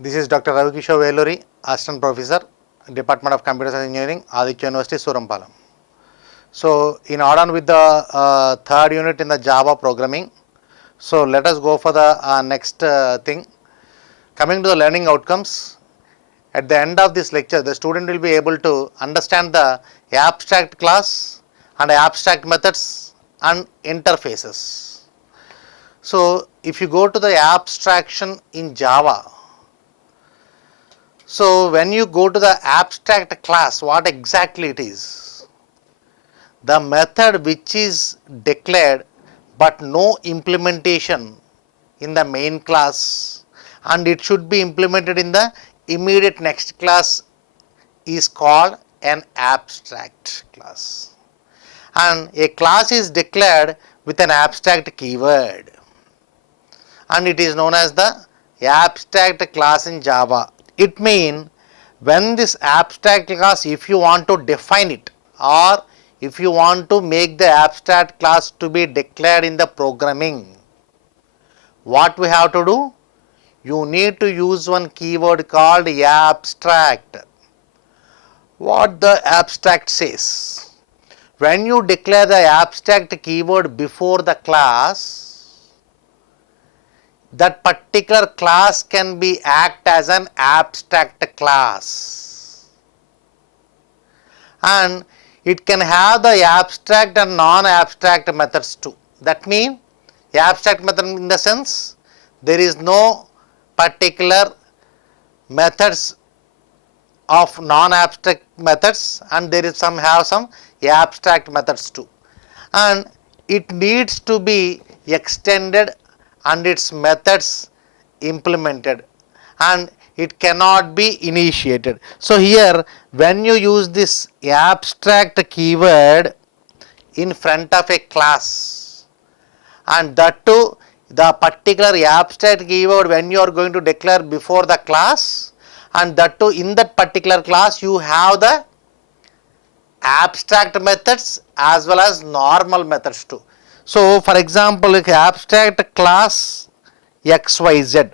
This is Dr. Ravikishore, Assistant Professor, Department of Computer Science Engineering, Aditya University-Surampalem. So, in order with the third unit in the Java programming, so let us go for the next thing. Coming to the learning outcomes, at the end of this lecture, the student will be able to understand the abstract class and abstract methods and interfaces. So, if you go to the abstraction in Java, so when you go to the abstract class, what exactly it is? The method which is declared but no implementation in the main class, and it should be implemented in the immediate next class, is called an abstract class. And a class is declared with an abstract keyword, and it is known as the abstract class in Java. It means when this abstract class, if you want to define it or if you want to make the abstract class to be declared in the programming, what we have to do? You need to use one keyword called abstract. What the abstract says? When you declare the abstract keyword before the class, that particular class can be act as an abstract class, and it can have the abstract and non-abstract methods too. That means abstract method in the sense there is no particular methods of non-abstract methods, and there is some abstract methods too, and it needs to be extended and its methods implemented, and it cannot be initiated. So here when you use this abstract keyword in front of a class, and that too the particular abstract keyword when you are going to declare before the class, and that too in that particular class you have the abstract methods as well as normal methods too. So for example, like abstract class XYZ,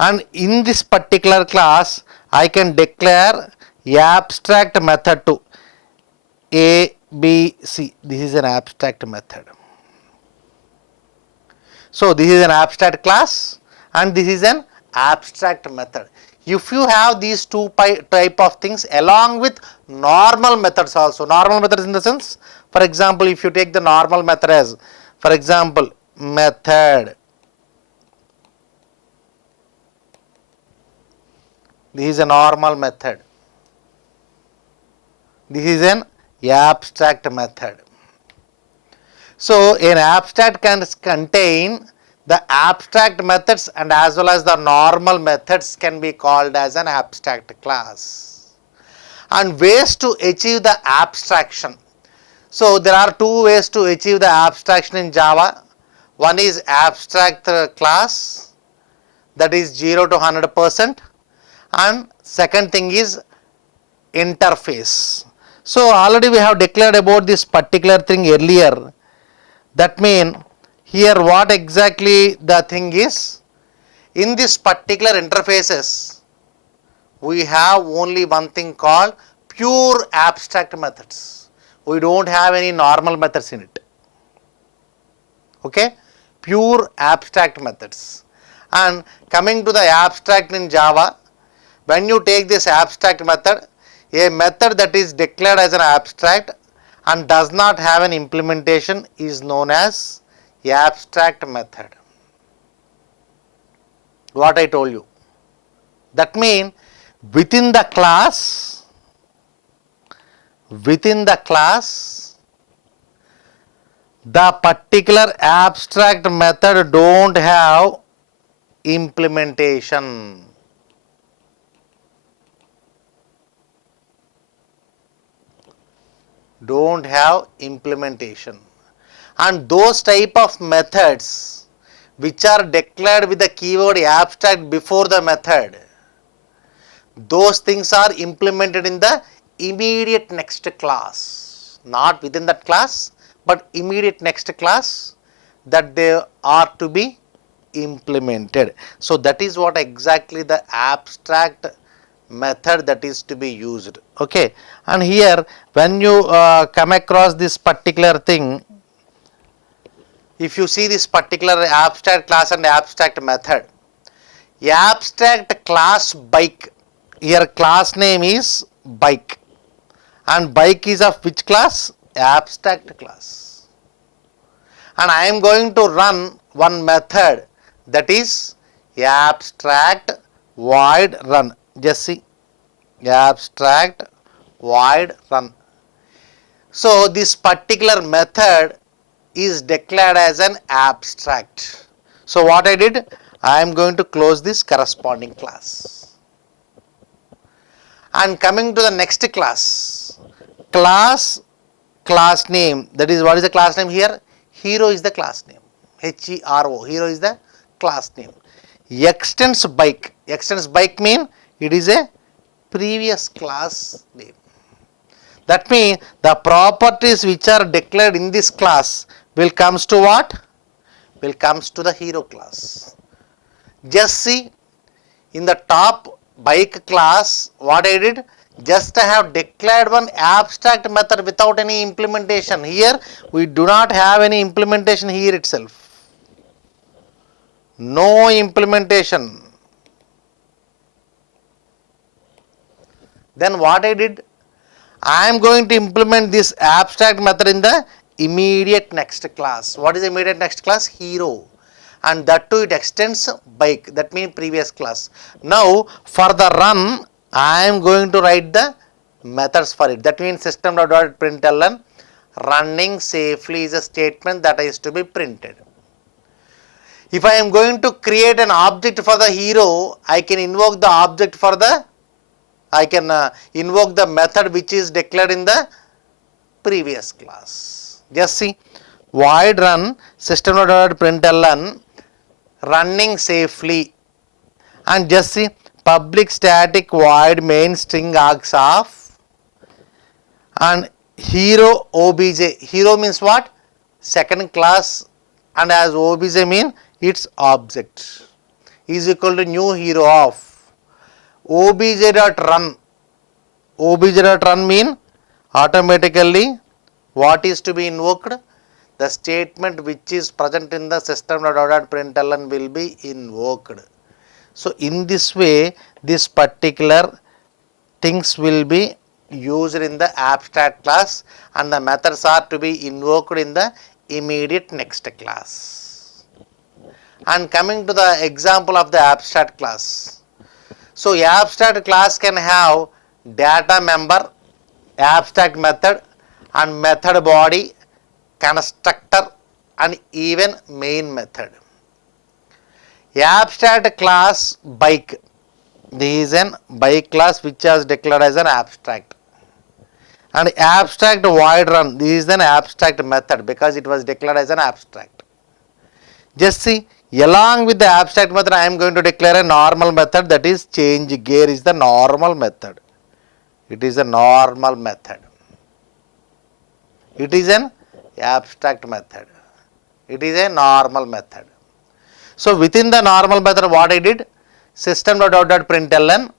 and in this particular class I can declare abstract method to A, B, C. This is an abstract method. So this is an abstract class and this is an abstract method. If you have these two type of things along with normal methods also, normal methods in the sense, for example, if you take the normal method as, for example, method, this is a normal method, this is an abstract method. So an abstract can contain the abstract methods and as well as the normal methods can be called as an abstract class. And ways to achieve the abstraction. So there are two ways to achieve the abstraction in Java. One is abstract class, that is 0 to 100%, and second thing is interface. So already we have declared about this particular thing earlier. That means here what exactly the thing is, in this particular interfaces we have only one thing called pure abstract methods. We don't have any normal methods in it. Okay, pure abstract methods. And coming to the abstract in Java, when you take this abstract method, a method that is declared as an abstract and does not have an implementation is known as abstract method. What I told you. That means within the class, the particular abstract method don't have implementation. Don't have implementation, and those type of methods which are declared with the keyword abstract before the method, those things are implemented in the immediate next class, not within that class but immediate next class, that they are to be implemented. So that is what exactly the abstract method that is to be used. Okay, and here when you come across this particular thing, if you see this particular abstract class and abstract method, abstract class bike, here class name is bike, and bike is of which class? Abstract class. And I am going to run one method, that is abstract void run. Just see, abstract void run. So this particular method is declared as an abstract. So what I did, I am going to close this corresponding class. And coming to the next class, class name, that is, what is the class name here? Hero is the class name. Hero, hero is the class name. Extends bike mean it is a previous class name. That means the properties which are declared in this class will comes to what? Will comes to the hero class. Just see, in the top bike class, what I did, just I have declared one abstract method without any implementation. Here we do not have any implementation here itself. No implementation. Then what I did, I am going to implement this abstract method in the immediate next class. What is immediate next class? Hero. And that too it extends bike, that means previous class. Now for the run, I am going to write the methods for it. That means system.println running safely is a statement that is to be printed. If I am going to create an object for the hero, I can invoke the object for the, I can invoke the method which is declared in the previous class. Just see, void run system.println running safely, and just see public static void main string args of, and hero obj. Hero means what? Second class, and as obj mean its object, is equal to new hero of obj.run. Obj.run mean automatically what is to be invoked? The statement which is present in the system.println will be invoked. So in this way, this particular things will be used in the abstract class, and the methods are to be invoked in the immediate next class. And coming to the example of the abstract class. So abstract class can have data member, abstract method, and method body, constructor, and even main method. Abstract class bike, this is an bike class which is declared as an abstract. And abstract void run, this is an abstract method because it was declared as an abstract. Just see, along with the abstract method, I am going to declare a normal method, that is change gear is the normal method. It is a normal method. It is an abstract method. It is a normal method. So within the normal method, what I did, system.println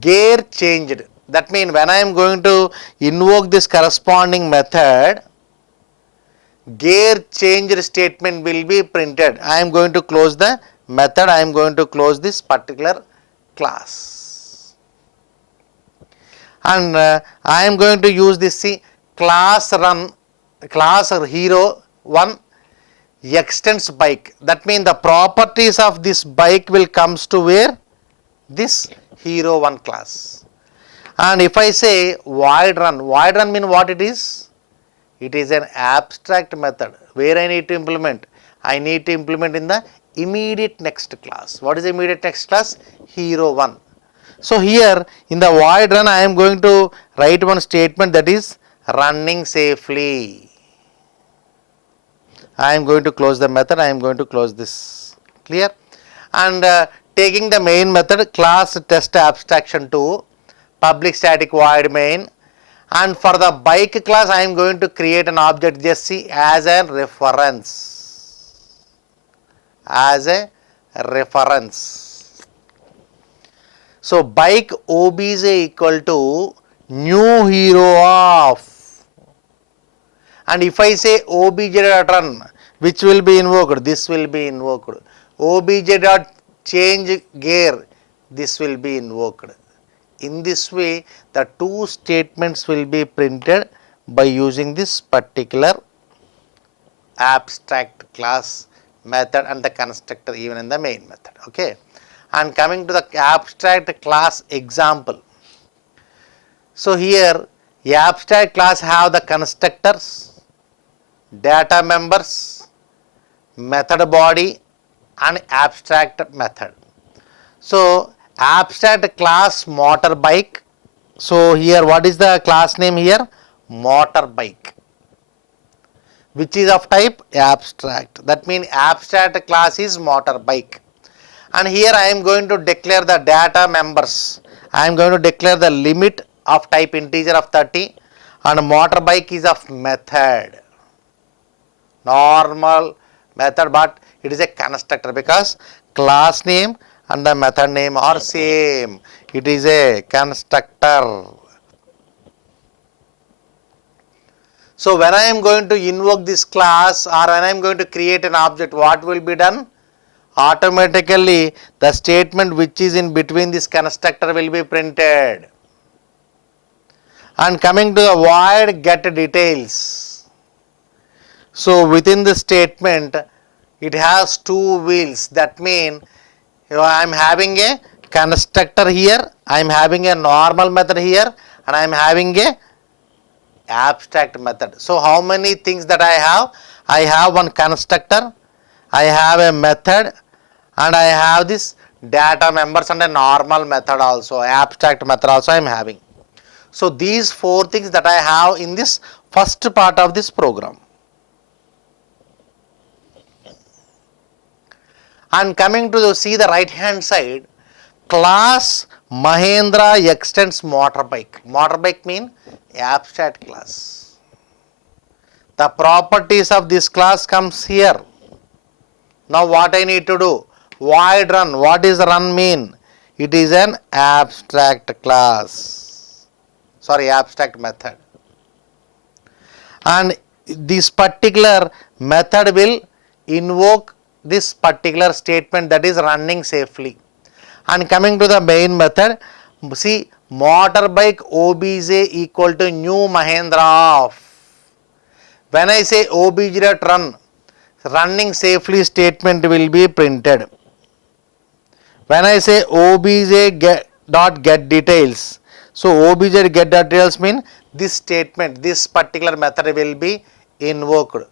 gear changed. That means when I am going to invoke this corresponding method, gear changed statement will be printed. I am going to close the method. I am going to close this particular class. And I am going to use this class run, class hero 1 extends bike. That means the properties of this bike will comes to where? This hero 1 class. And if I say void run mean what it is? It is an abstract method. Where I need to implement? I need to implement in the immediate next class. What is the immediate next class? Hero 1. So here in the void run, I am going to write one statement, that is running safely. I am going to close the method. I am going to close this. Clear? And taking the main method, class test abstraction 2, public static void main. And for the bike class, I am going to create an object, just see, as a reference. as a reference. So bike obj equal to new hero of, and if I say obj dot run, which will be invoked? This will be invoked. Obj dot change gear, this will be invoked. In this way, the two statements will be printed by using this particular abstract class method and the constructor even in the main method. Okay. And coming to the abstract class example. So here, the abstract class have the constructors, data members, method body and abstract method. So abstract class motorbike. So here what is the class name here? Motorbike, which is of type abstract. That means abstract class is motorbike. And here I am going to declare the data members. I am going to declare the limit of type integer of 30 and motorbike is of method. Normal method, but it is a constructor because class name and the method name are same. It is a constructor. So when I am going to invoke this class or when I am going to create an object, what will be done? Automatically the statement which is in between this constructor will be printed. And coming to the void get details. So within the statement it has two wheels. That means I am having a constructor here, I am having a normal method here and I am having a abstract method. So how many things that I have? I have one constructor, I have a method and I have this data members and a normal method also, abstract method also I am having. So these four things that I have in this first part of this program. And coming to see the right hand side, class Mahendra extends motorbike. Motorbike means abstract class. The properties of this class comes here. Now what I need to do? Void run. What is run mean? It is an abstract class. Sorry, abstract method. And this particular method will invoke this particular statement, that is running safely. And coming to the main method, see motorbike obj equal to new Mahendra of. When I say obj dot run, running safely statement will be printed. When I say obj dot get details, so obj get details mean this statement, this particular method will be invoked.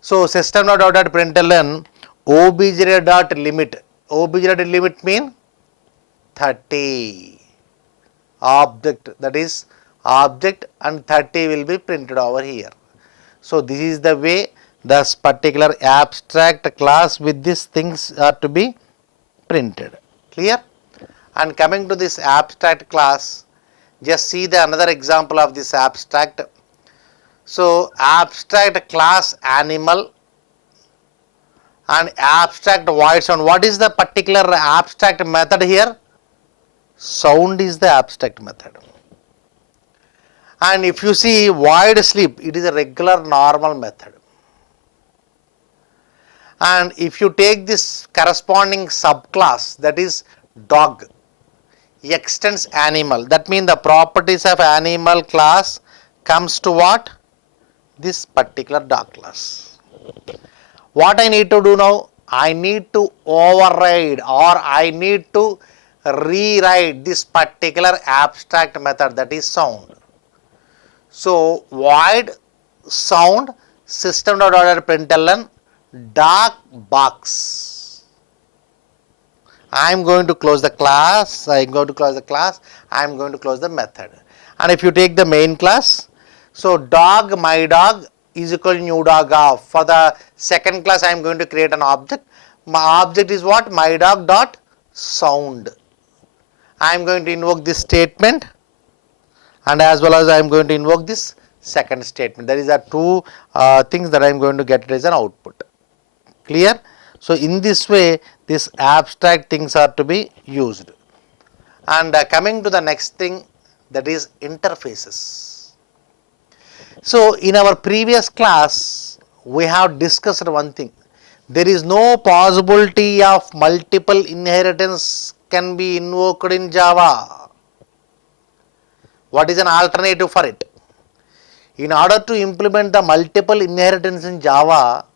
So system dot println obj dot limit. Obj dot limit mean 30. Object, that is object and 30 will be printed over here. So this is the way this particular abstract class with these things are to be printed. Clear? And coming to this abstract class, just see the another example of this abstract. So abstract class animal and abstract void sound. What is the particular abstract method here? Sound is the abstract method. And if you see void sleep, it is a regular normal method. And if you take this corresponding subclass, that is dog, extends animal, that means the properties of animal class comes to what? This particular dog class. What I need to do now? I need to override or I need to rewrite this particular abstract method, that is sound. So void sound system.println dark box. I am going to close the class, I am going to close the class, I am going to close the method. And if you take the main class, so dog, my dog is equal to new dog of. For the second class I am going to create an object. My object is what? My dog dot sound. I am going to invoke this statement and as well as I am going to invoke this second statement. There is a two things that I am going to get as an output. Clear? So in this way, these abstract things are to be used. And coming to the next thing, that is interfaces. So in our previous class, we have discussed one thing. There is no possibility of multiple inheritance can be invoked in Java. What is an alternative for it? In order to implement the multiple inheritance in Java,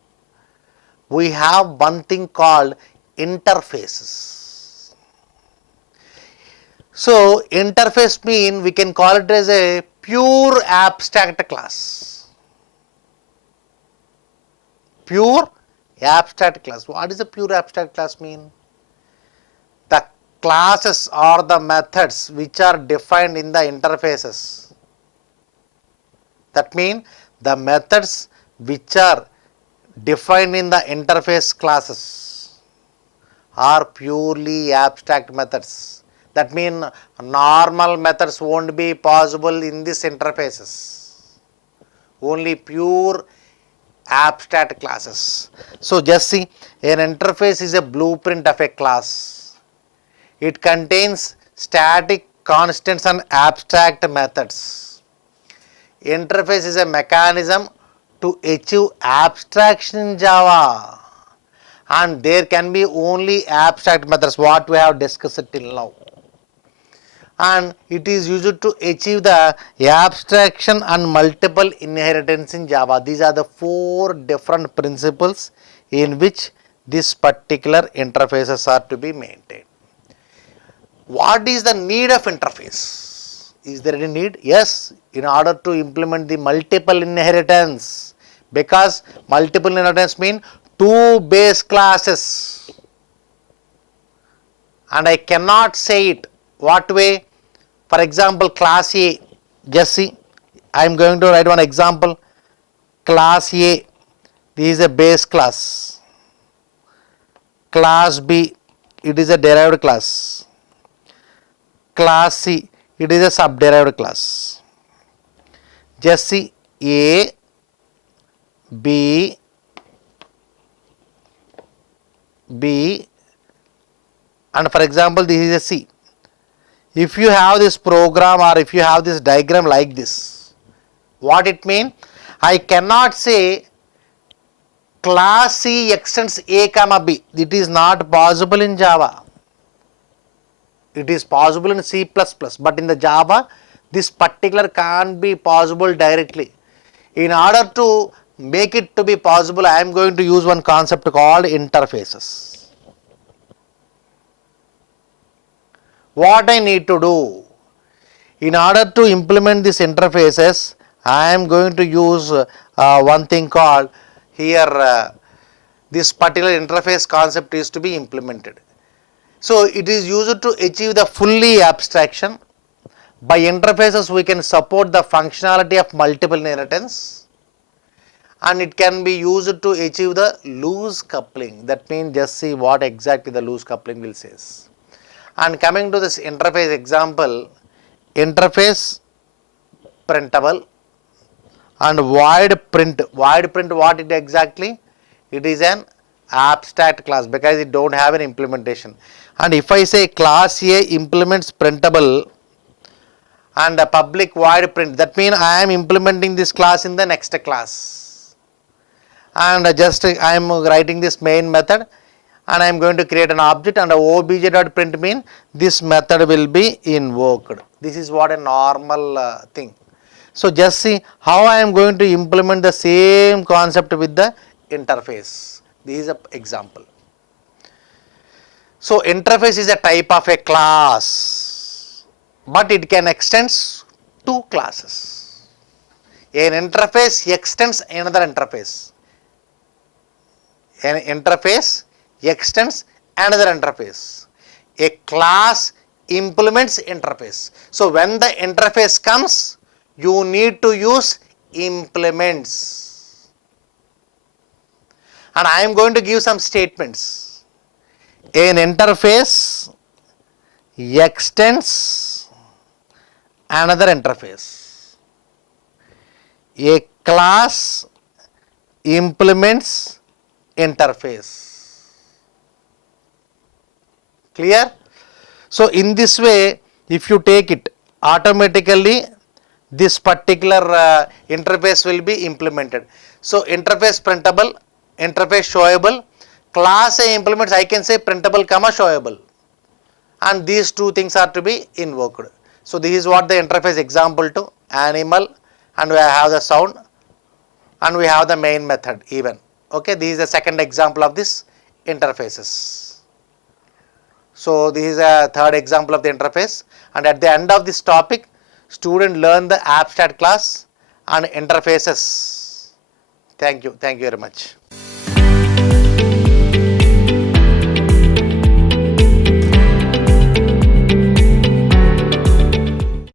we have one thing called interfaces. So interface mean we can call it as a pure abstract class. Pure abstract class. What does a pure abstract class mean? The classes or the methods which are defined in the interfaces. That means the methods which are defined in the interface classes are purely abstract methods. That means normal methods won't be possible in these interfaces. Only pure abstract classes. So just see, an interface is a blueprint of a class. It contains static constants and abstract methods. Interface is a mechanism to achieve abstraction in Java, and there can be only abstract methods, what we have discussed till now, and it is used to achieve the abstraction and multiple inheritance in Java. These are the 4 different principles in which this particular interfaces are to be maintained. What is the need of interface? Is there any need? Yes, in order to implement the multiple inheritance, because multiple inheritance mean 2 base classes, and I cannot say it. What way? For example, class A, just see, I am going to write one example. Class A, this is a base class. Class B, it is a derived class. Class C, it is a subderived class. Just see, A, B, and for example, this is a C. If you have this program or if you have this diagram like this, what it means? I cannot say class C extends A comma B. It is not possible in Java. It is possible in C++, but in the Java, this particular can't be possible directly. In order to make it to be possible, I am going to use one concept called interfaces. What I need to do? In order to implement these interfaces, I am going to use one thing called here, this particular interface concept is to be implemented. So it is used to achieve the fully abstraction. By interfaces, we can support the functionality of multiple inheritance, and it can be used to achieve the loose coupling. That means just see what exactly the loose coupling will say. And coming to this interface example, interface printable and void print. Void print, what it exactly? It is an abstract class because it don't have an implementation. And if I say class A implements printable and a public void print, that means I am implementing this class in the next class. And just I am writing this main method, and I am going to create an object, and obj.print mean this method will be invoked. This is what a normal thing. So just see how I am going to implement the same concept with the interface. This is an example. So interface is a type of a class, but it can extend 2 classes. An interface extends another interface. An interface extends another interface. A class implements interface. So when the interface comes, you need to use implements. And I am going to give some statements. An interface extends another interface. A class implements interface. Clear? So in this way, if you take it, automatically this particular interface will be implemented. So interface printable, interface showable, class A implements, I can say printable comma showable, and these two things are to be invoked. So this is what the interface example to animal, and we have the sound, and we have the main method even. Okay, this is the second example of this interfaces. So this is a third example of the interface, and at the end of this topic, student learn the abstract class and interfaces. Thank you very much.